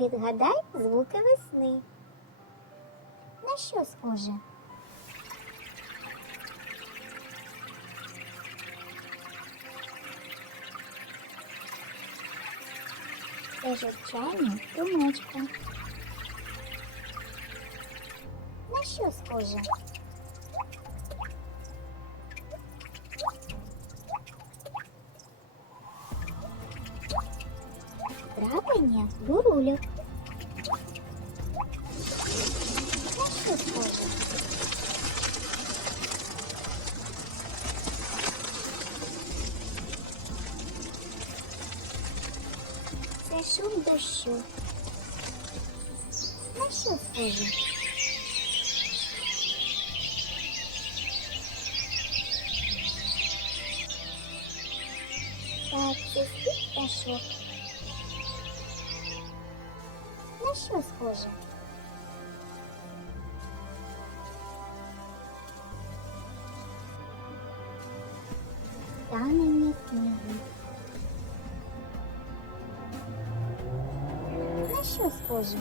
Відгадай звуки весни. На що схоже? Це жовчання струмочка. На що схоже? Схоже? Це шум дощу. На що схоже? Так, це спить пташок. Схоже? Танення снігу. На що схоже?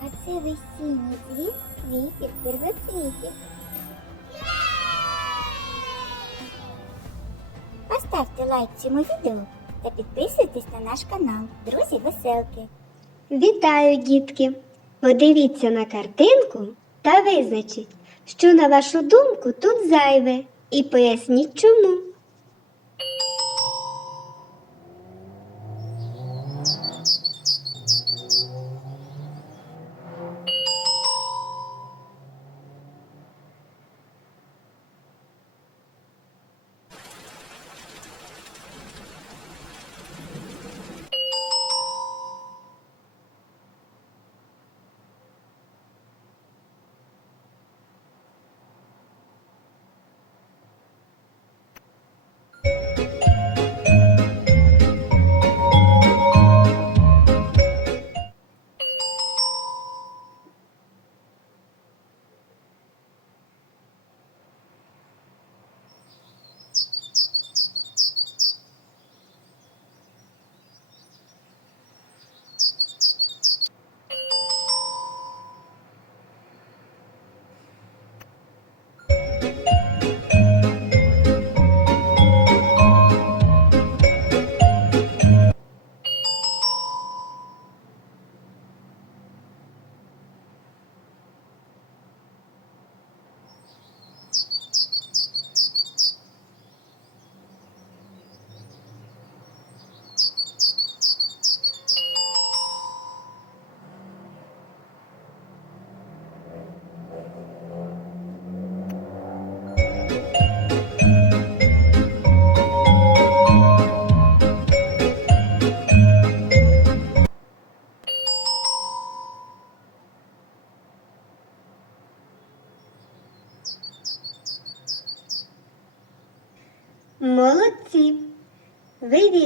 А це весінній цвіт квітів первоцвітів. Поставте лайк цьому відео та підписуйтесь на наш канал Друзі Веселки. Вітаю, дітки! Подивіться на картинку та визначіть, що на вашу думку тут зайве, і поясніть чому.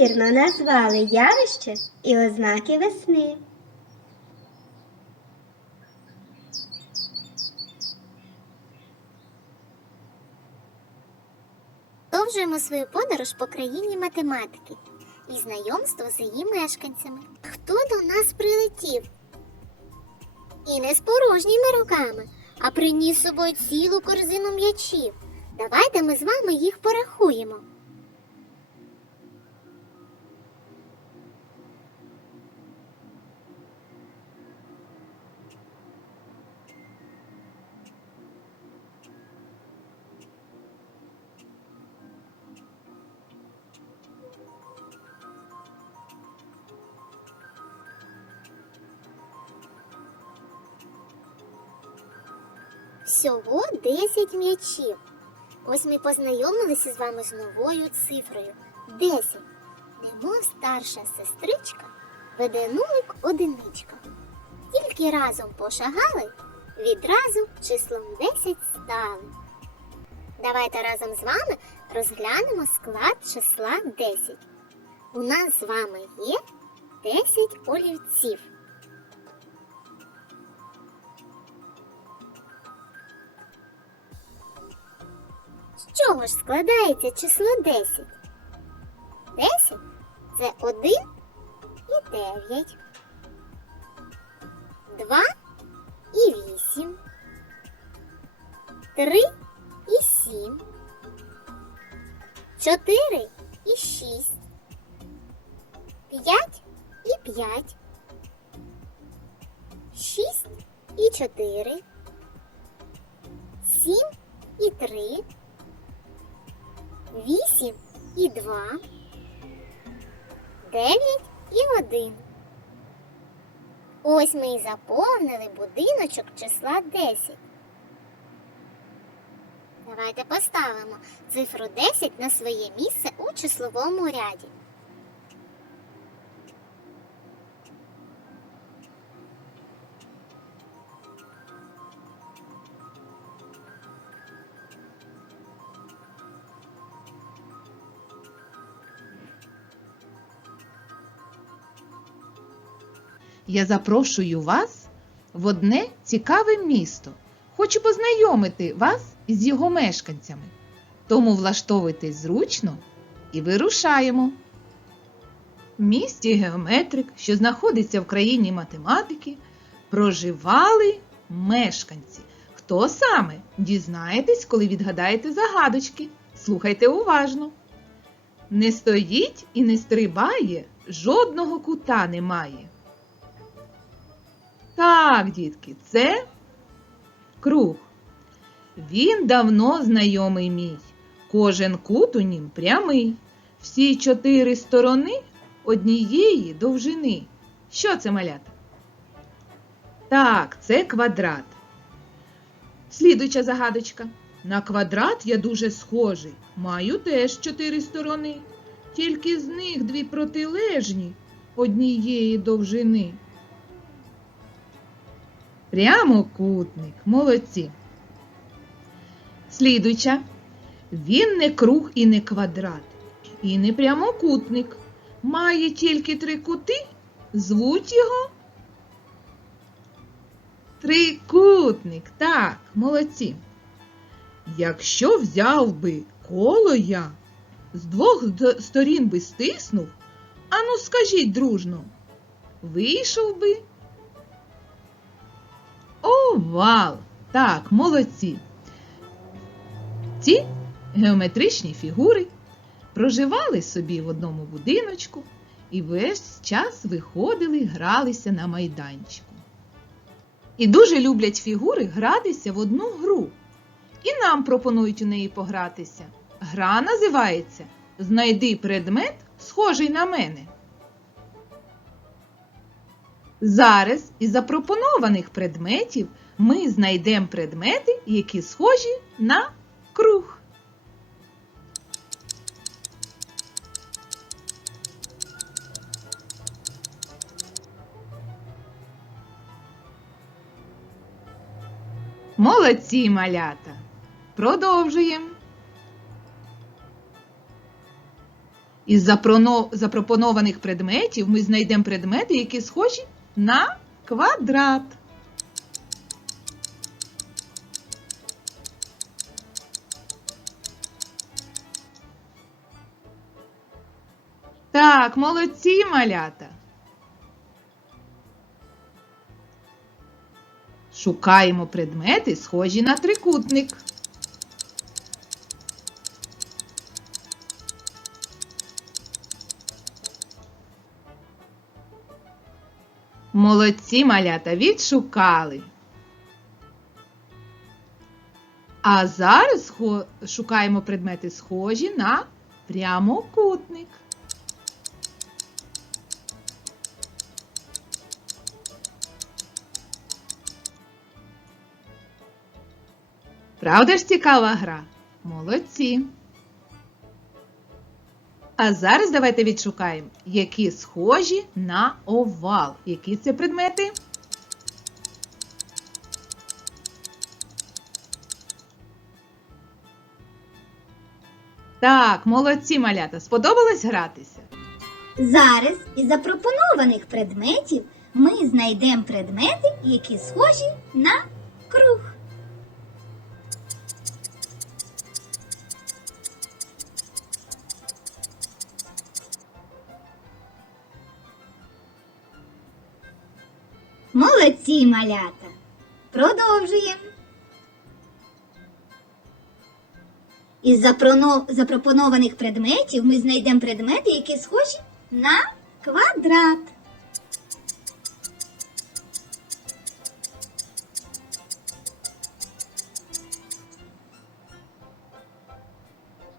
Вірно назвали явище і ознаки весни. Продовжуємо свою подорож по країні математики і знайомство з її мешканцями. Хто до нас прилетів? І не з порожніми руками, а приніс з собою цілу корзину м'ячів. Давайте ми з вами їх порахуємо. Всього 10 м'ячів. Ось ми познайомилися з вами з новою цифрою 10, немов старша сестричка веде нулик одиничка. Тільки разом пошагали, відразу числом 10 стали. Давайте разом з вами розглянемо склад числа 10. У нас з вами є 10 олівців. Чого ж складається число 10? 10 це 1 і 9, 2 і 8, 3 і 7, 4 і 6, 5 і 5, 6 і 4, 7 і 3, 8 і 2, 9 і 1. Ось ми і заповнили будиночок числа 10. Давайте поставимо цифру 10 на своє місце у числовому ряді. Я запрошую вас в одне цікаве місто. Хочу познайомити вас з його мешканцями. Тому влаштовуйтесь зручно і вирушаємо. В місті геометрик, що знаходиться в країні математики, проживали мешканці. Хто саме? Дізнаєтесь, коли відгадаєте загадочки. Слухайте уважно. Не стоїть і не стрибає, жодного кута немає. Так, дітки, це круг. Він давно знайомий мій. Кожен кут у нім прямий. Всі чотири сторони однієї довжини. Що це малята? Так, це квадрат. Слідуюча загадочка. На квадрат я дуже схожий. Маю теж чотири сторони. Тільки з них дві протилежні однієї довжини. Прямокутник. Молодці. Слідуюча. Він не круг і не квадрат, і не прямокутник. Має тільки три кути, звуть його. Трикутник. Так, молодці. Якщо взяв би коло я, з двох сторін би стиснув, ану скажіть дружно, вийшов би Овал! Так, молодці. Ці геометричні фігури проживали собі в одному будиночку і весь час виходили, гралися на майданчику. І дуже люблять фігури гратися в одну гру. І нам пропонують у неї погратися. Гра називається Знайди предмет, схожий на мене. Зараз із запропонованих предметів ми знайдемо предмети, які схожі на круг. Молодці малята. Продовжуємо. Із запропонованих предметів ми знайдемо предмети, які схожі на квадрат. Так, молодці малята. Шукаємо предмети, схожі на трикутник. Молодці малята відшукали. А зараз шукаємо предмети схожі на прямокутник. Правда ж цікава гра? Молодці. А зараз давайте відшукаємо, які схожі на овал. Які це предмети? Так, молодці малята, сподобалось гратися? Зараз із запропонованих предметів ми знайдемо предмети, які схожі на Молодці, малята. Продовжуємо. Із запропонованих предметів ми знайдемо предмети, які схожі на квадрат.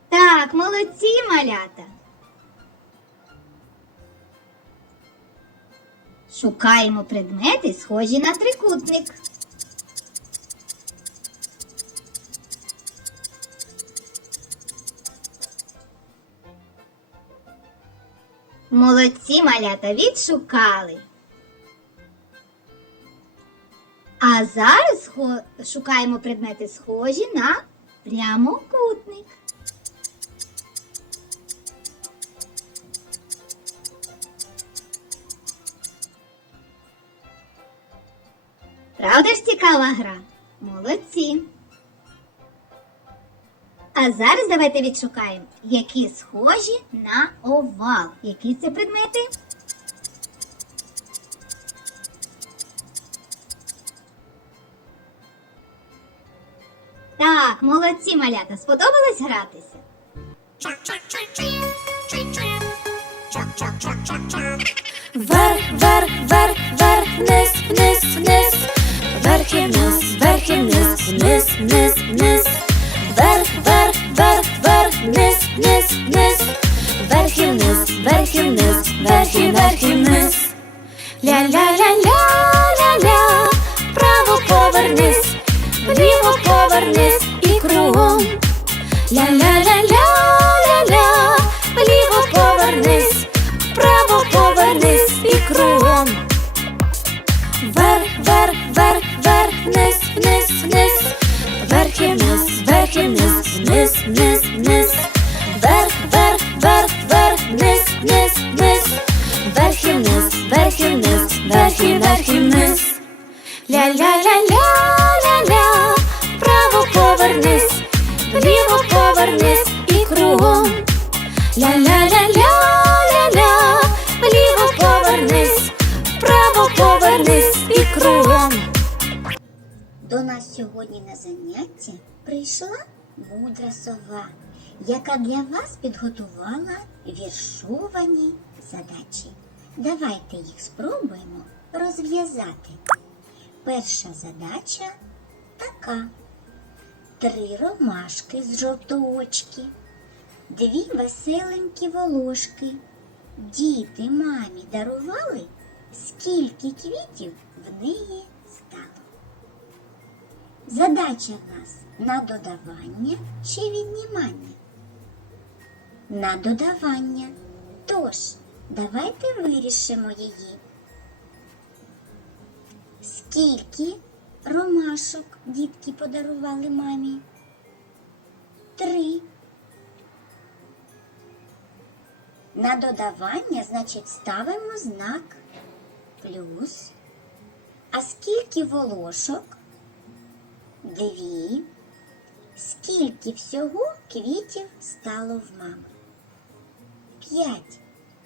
Так, молодці малята. Шукаємо предмети, схожі на трикутник. Молодці малята відшукали. А зараз шукаємо предмети схожі на прямокутник. Правда ж цікава гра? Молодці. А зараз давайте відшукаємо, які схожі на овал. Які це предмети? Так, молодці малята, сподобалось гратися? Вверх, вверх, вверх, вверх, вниз, вниз, вниз, і вниз, вверх і вниз, вниз, вниз, вниз, вверх, вверх, вверх, вверх, вниз, вниз, вниз, вверх і вниз, вверх і вниз, вверх і вверх і вниз. Ля-ля-ля-ля-ля-ля, До нас сьогодні на заняття прийшла мудра сова, яка для вас підготувала віршовані задачі. Давайте їх спробуємо розв'язати. Перша задача така: три ромашки з жовтоочки, дві веселенькі волошки. Діти мамі дарували, скільки квітів в неї. Задача в нас на додавання чи віднімання? На додавання. Тож, давайте вирішимо її. Скільки ромашок дітки подарували мамі? Три. На додавання, значить, ставимо знак плюс. А скільки волошок? Дві. Скільки всього квітів стало в мами? П'ять.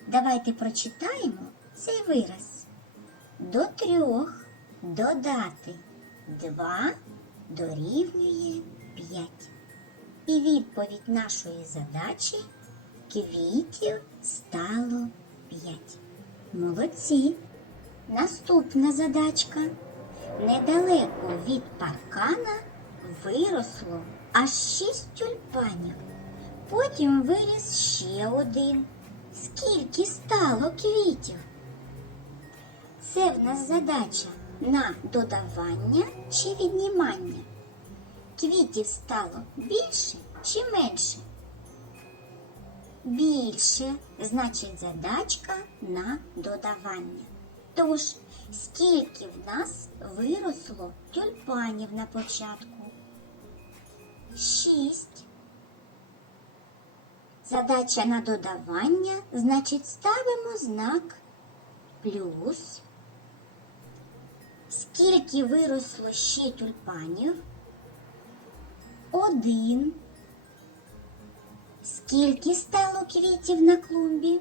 Давайте прочитаємо цей вираз. До трьох додати два дорівнює п'ять. І відповідь нашої задачі квітів стало п'ять. Молодці. Наступна задачка. Недалеко від паркана виросло аж шість тюльпанів. Потім виріс ще один. Скільки стало квітів? Це в нас задача на додавання чи віднімання. Квітів стало більше чи менше? Більше, значить задачка на додавання. Тож, скільки в нас виросло тюльпанів на початку? Шість. Задача на додавання, значить ставимо знак плюс. Скільки виросло ще тюльпанів? Один. Скільки стало квітів на клумбі?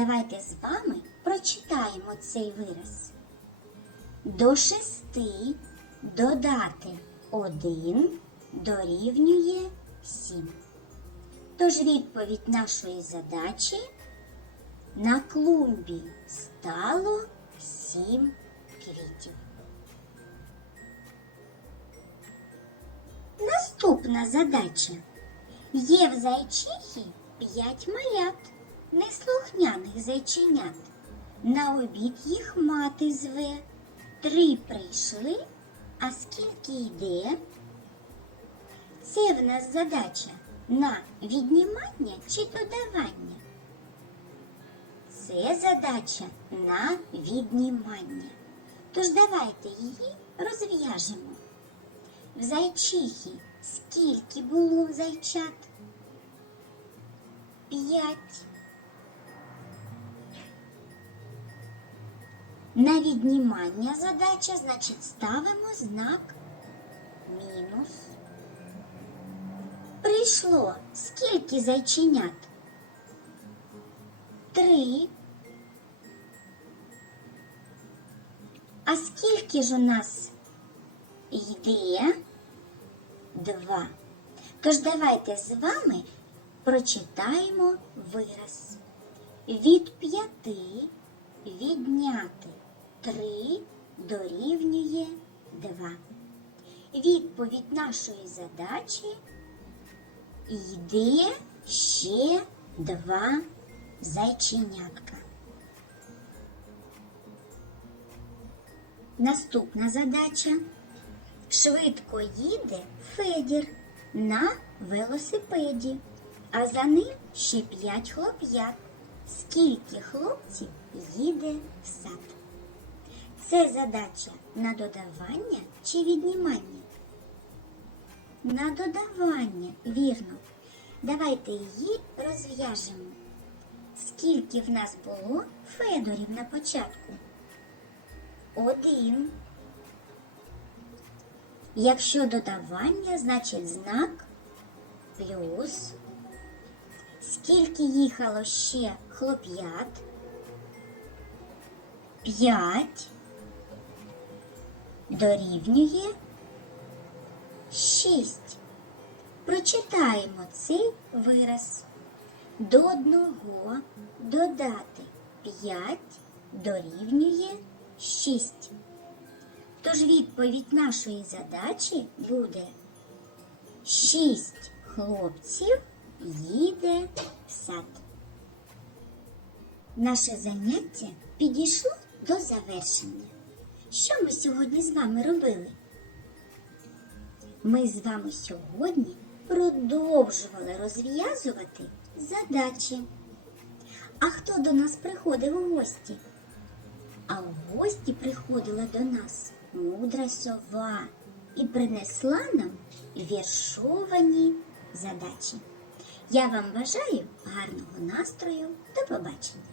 Давайте з вами прочитаємо цей вираз. До шести додати один дорівнює сім. Тож відповідь нашої задачі на клумбі стало сім квітів. Наступна задача. Є в зайчихі п'ять малят, неслухняних зайченят. На обід їх мати зве. Три прийшли, а скільки йде? Це в нас задача на віднімання чи додавання. Це задача на віднімання. Тож давайте її розв'яжемо. В зайчихі скільки було зайчат? П'ять. На віднімання задача, значить, ставимо знак мінус. Прийшло скільки зайченят? Три. А скільки ж у нас йде? Два. Тож давайте з вами прочитаємо вираз. Від п'яти відняти три дорівнює два. Відповідь нашої задачі йде ще два зайченятка. Наступна задача. Швидко їде Федір на велосипеді, а за ним ще п'ять хлоп'ят. Скільки хлопців їде в сад? Це задача на додавання чи віднімання? На додавання, вірно. Давайте її розв'яжемо. Скільки в нас було Федорів на початку? Один. Якщо додавання, значить знак плюс. Скільки їхало ще хлоп'ят? П'ять дорівнює шість. Прочитаємо цей вираз. До одного додати п'ять дорівнює шість. Тож відповідь нашої задачі буде шість хлопців їде в сад. Наше заняття підійшло до завершення. Що ми сьогодні з вами робили? Ми з вами сьогодні продовжували розв'язувати задачі. А хто до нас приходив у гості? А в гості приходила до нас мудра сова і принесла нам віршовані задачі. Я вам бажаю гарного настрою. До побачення!